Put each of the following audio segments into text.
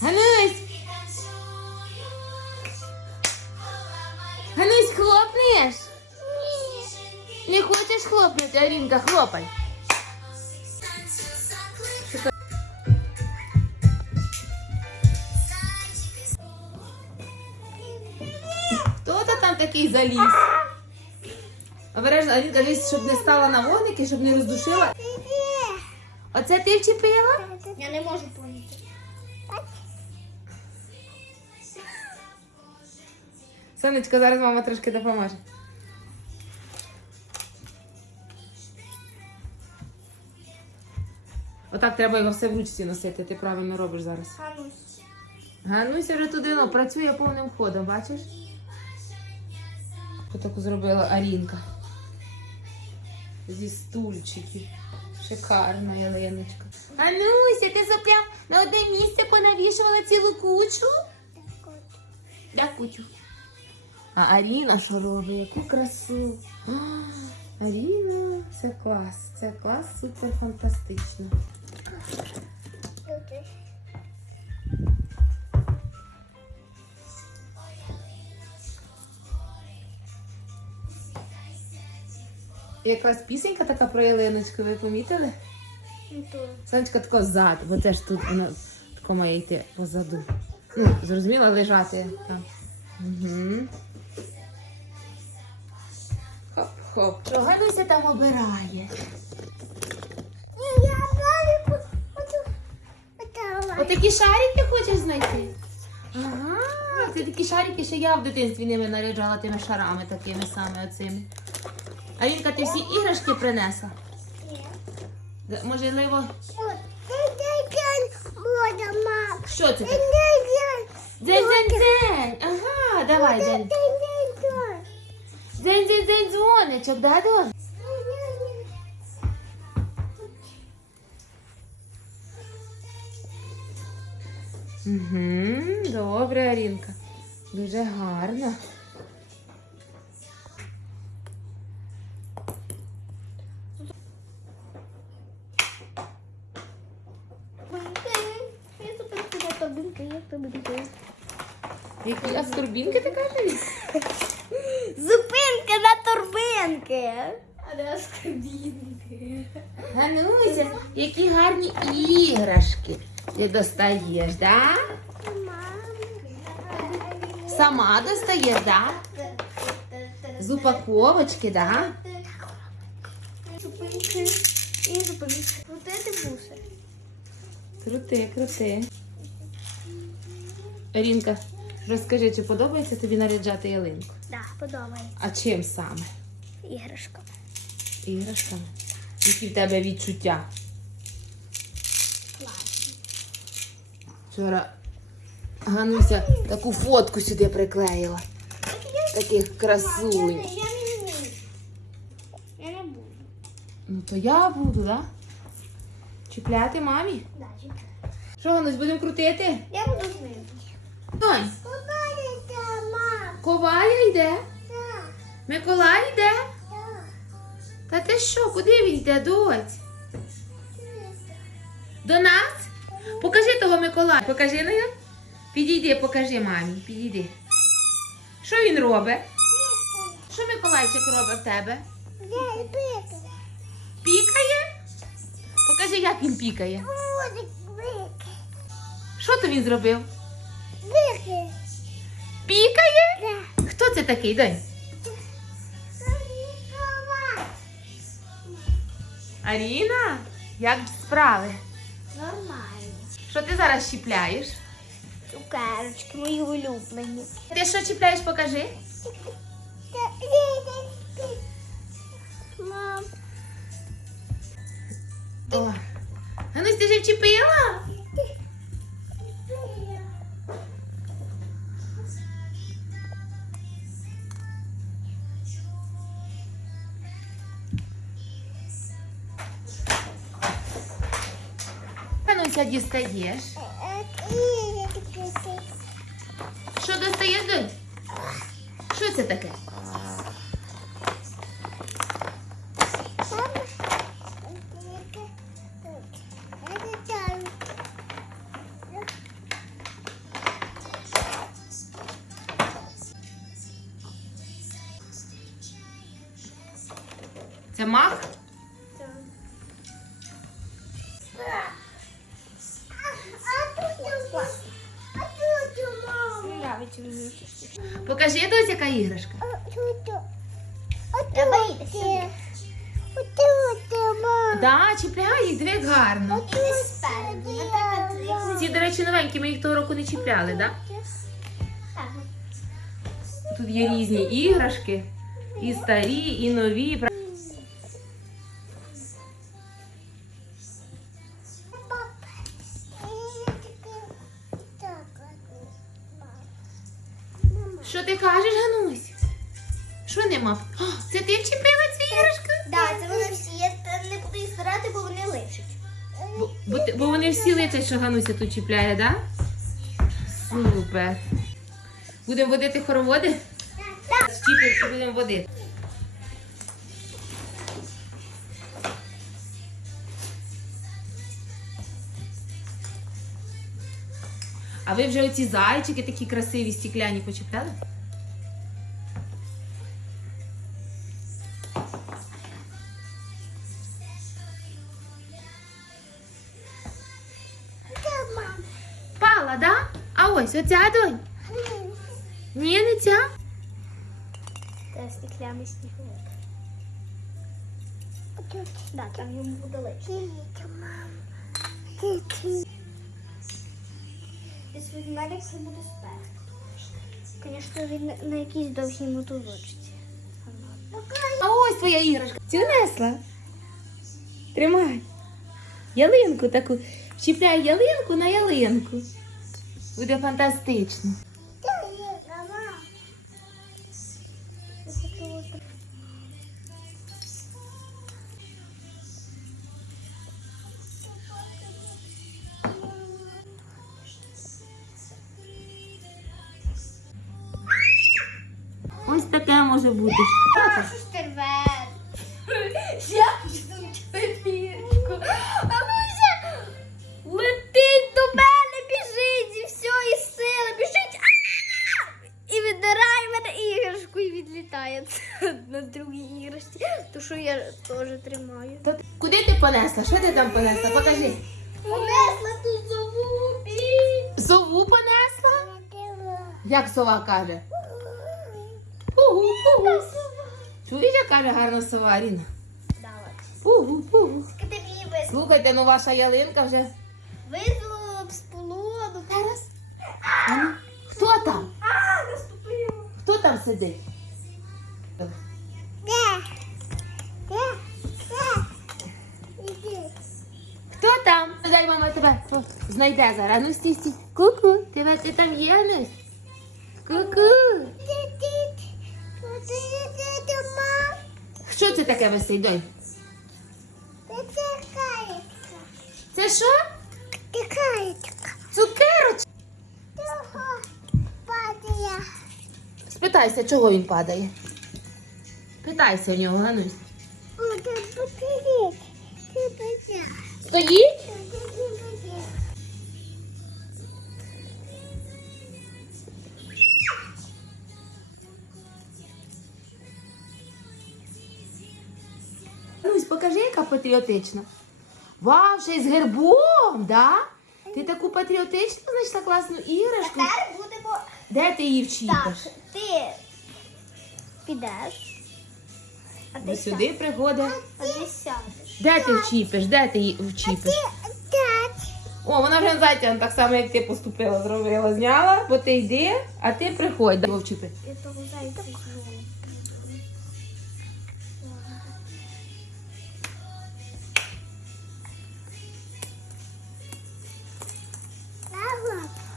Ганусь! Ганусь, хлопнеш? Не хочеш хлопнути, Арінка, хлопай. Хто то там такий заліз? Обережно, Арінка, дивись, щоб не стала на вогники, щоб не роздушила. Оце ти вчепила? Я не можу Сонечко, зараз мама трошки допоможе. Отак треба його все в ручці носити, ти правильно робиш зараз. Ганусь. Гануся вже туди ну, працює повним ходом, бачиш? Що таку зробила Арінка. Зі стульчиків. Шикарна ялиночка. Гануся, ти сопрям на одне місце понавішувала цілу кучу? Да, кучу. А Аріна що робить? Яку красу. А, Аріна, це клас. Це клас, супер фантастично. Якраз пісенька така про ялиночку, ви помітили? Сонечка тако ззаду, бо це ж тут воно тако має йти позаду. Ну, зрозуміло, лежати там. Угу. Що Гануся там обирає? Отакі шарики хочеш знайти? Ага, це такі шарики, що я в дитинстві ними наряджала тими шарами такими саме оцими. Алінка, ти всі іграшки принесла? Д- Можливо, що це таке? Дзень-дзень-дзень! Ага, давай, дзень. Дзень-дзень-дзень дзвоничок, да, Дон? Угу, добре, Арінка. Дуже гарно. Які а з турбінки ти кажеш? Зупинка на торбинки. А не скорбінки. Гануся, які гарні іграшки ти достаєш, да? Сама достаєш, да? З упаковочки, да? Зупинки. І зупинки. Крутити буси. Крути, крути. Рінка, розкажи, чи подобається тобі наряджати ялинку? Так, подобається. А чим саме? Іграшка. Іграшками. Які в тебе відчуття? Класно. Вчора Гануся таку фотку сюди приклеїла. Таких красунь. Я не буду. Ну то я буду, да? Чіпляти мамі? Далі. Що, Ганусь, будемо крутити? Я буду. Тонь, Подобається, мам. Ковая йде? Так, Миколай йде? Та ти що, куди він йде, доць? До нас? Покажи того Миколая. Покажи на його. Підійди, покажи мамі. Підійди. Що він робить? Що Миколайчик робить в тебе? Пікає? Покажи, як він пікає. Що то він зробив? Пікає? Хто це такий, Донь? Аріна? Як справи? Нормально. Що ти зараз чіпляєш? Цукерочки мої улюблені. Ти що чіпляєш, покажи. Мам. О. Ганусь, ти вже вчепила? Дістаєш. Що достаєш, донь? Що це таке? Треба їсти. Да, чіпляй їх, диви, як гарно. Ці, до речі, новенькі, ми їх того року не чіпляли, да? Так. Тут є різні іграшки. І старі, і нові. Личать, що Гануся тут чіпляє, да? Супер. Будемо водити хороводи? Так. Щіпи, будемо водити. А ви вже оці зайчики такі красиві, стікляні почіпляли? Ось оця донь. Ні, не ця. Це стекляний сніговик. Да, там йому буде легше. Від мене це буде спереду. Звісно, він на- на якійсь довгій мотузочці. А ось твоя іграшка. Цю несла. Тримай. Ялинку таку. Чіпляй ялинку на ялинку. Буде фантастично. Ось таке може бути. Теж тримаю. То ти- Куди ти понесла? Що ти там понесла? Покажи. Понесла ту зову. Сову понесла? Як сова каже? Пугу, пугу. Чуєш, як каже гарна сова Аріна? Давай. Пугу, пугу. Ти мені вис- Слухайте, ну ваша ялинка вже. визвала б з полону. Зараз. А ну, Хто там? А, наступила. Хто там сидить? Знайде зараз. Ну стій, стій. Ку-ку, тебе ти там є, Анусь? Ку-ку. Що це таке висить, донь? Це що? Цукерочка. Спитайся, чого він падає. Питайся в нього, Ганусь. Стоїть? Патріотична. Вау, ще й з гербом, да? Ти таку патріотичну знайшла класну іграшку. Тепер будемо. Де ти її Так, вчіпиш? ти підеш. А ти сюди приходить. А ти сядеш. Де ти вчіпиш? Де ти її вчіпиш? О, вона вже зайця так само, як ти поступила, зробила. Зняла, бо ти йди, а ти приходь. Вчіпи. Я того зайця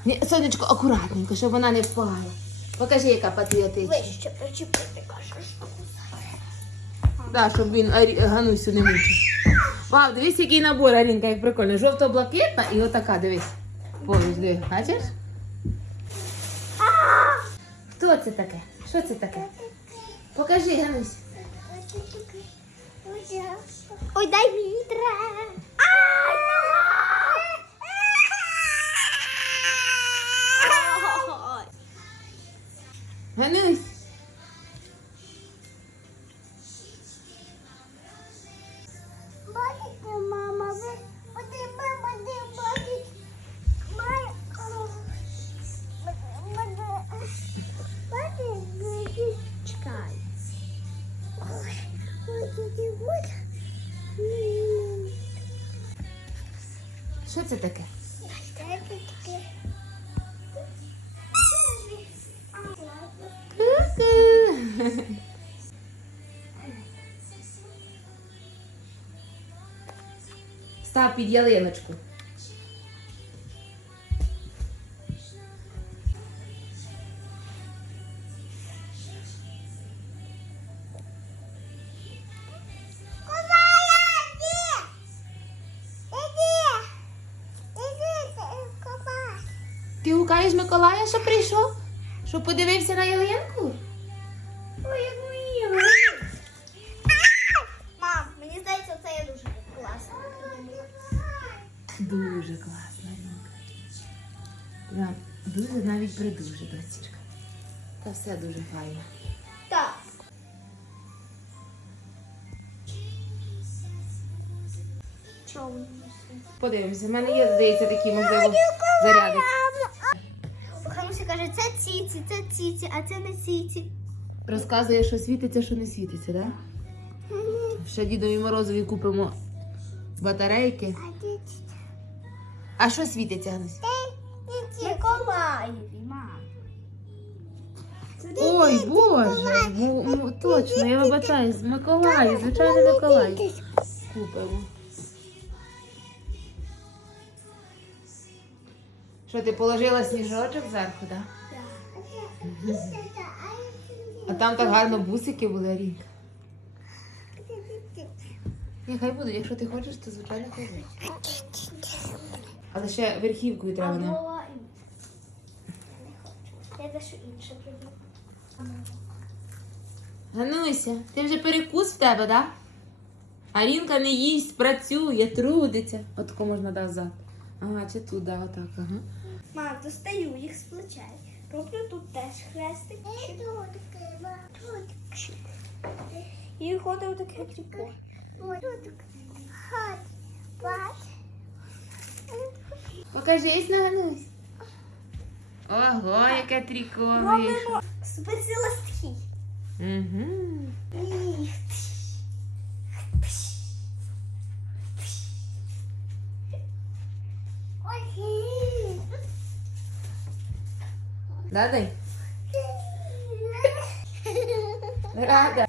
Ні, сонечко, акуратненько, щоб вона не впала. Покажи, яка патріотична. Вище причепити, кажеш. Так, щоб він Арі- Ганусю не мучив. Вау, дивись, який набор, Арінка, як прикольно. Жовто-блакитна і отака, дивись. Поруч, диви, бачиш? Хто це таке? Що це таке? Покажи, Ганусь. Ой, дай мені треба. Ганусь. Що це таке? Став під ялиночку. Дуже класно, Алінка. Прям дуже навіть придуже, дочечка. Та все дуже файно. Так. Чого? Подивимося, в мене є, здається, такі, можливо, заряди. Хануся каже, це ціці, це ціці, а це не ціці. Розказує, що світиться, що не світиться, так? Да? Ще дідові Морозові купимо батарейки. А що світиться, Ганусь? Миколаєві, мам. Ой, Боже, му- му- точно, я вибачаюсь, Миколай, звичайно, Миколай. Купимо. Що, ти положила сніжочок зверху, так? Да? А там так гарно бусики були, Арінка. Ні, хай будуть, якщо ти хочеш, то звичайно хай будуть. Але ще верхівкою треба нам. Або і- Я дещо інше придумала. Гануся, ти вже перекус в тебе, так? Да? Арінка не їсть, працює, трудиться. Отако можна дати зад. Ага, чи тут, да, отак, ага. Мам, достаю їх з плечей. Роблю тут теж хрестик. І виходить отаке тріпо. Покажись на Ганусь. Ого, яке тріко вийшло. Робимо спеціалістки. Угу. Да, дай? Рада.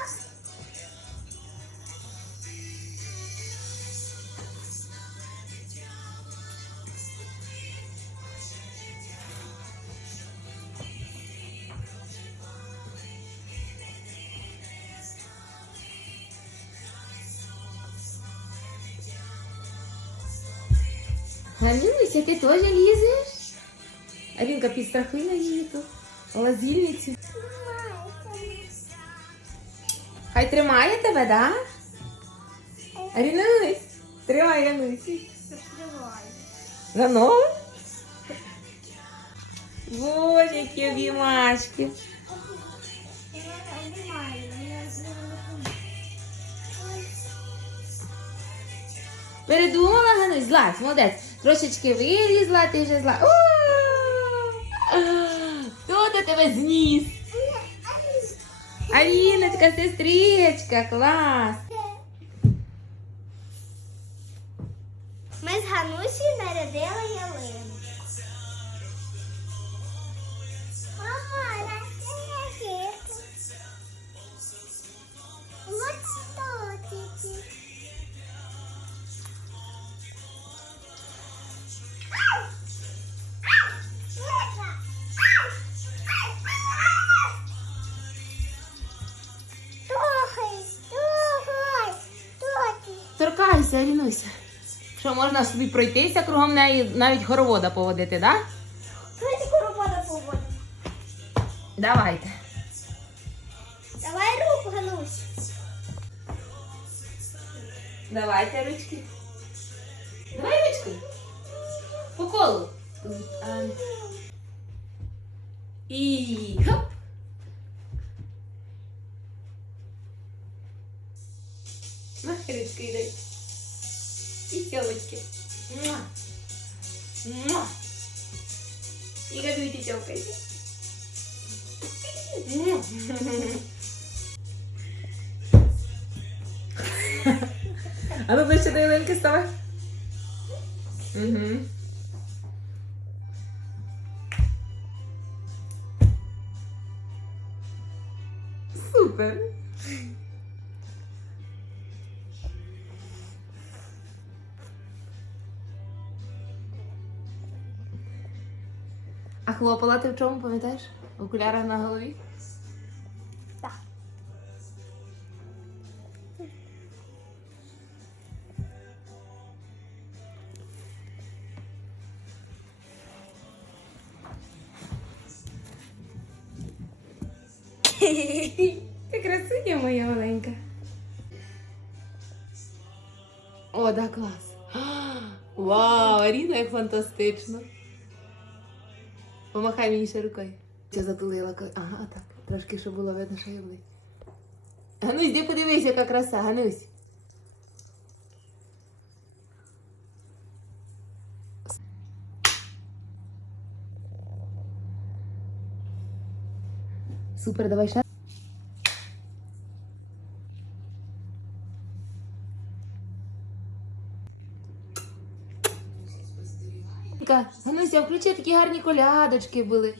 Галюся, ти теж лізеш? Арінка, підстрахуй на її ту лазільницю. Хай тримає тебе, да? Арінусь, тримай Янусі. За ногу? Боже, які обіймашки. Передумала, Ганусь, злазь, молодець. Трошечки вилізла, ти вже зла. Хто до тебе зніс? Аліночка, сестричка, клас. Ми з Ганусі нарядили ялинку. Торкайся, Алінуся. Що можна собі пройтися кругом неї, навіть хоровода поводити, так? Да? Давайте коробода поводимо. Давайте. Давай руку, Ганусь. Давайте ручки. Давай ручку. По колу. І хоп. Махи ручки йдуть. І тілочки. Муа. Муа. І гадуйте тілкайте. Муа. А ну ближче до ялинки ставай. Угу. Супер. А хлопала ти в чому, пам'ятаєш? В окулярах на голові? Так. Ти красуня моя маленька. О, да, клас. Вау, Аріна, як фантастично. Помахай мені ще рукою. Я затулила. Ага, так. Трошки, щоб було видно, що я близько. Ганусь, де подивись, яка краса, Ганусь. Супер, давай ще. Гануся, включи такі гарні колядочки були.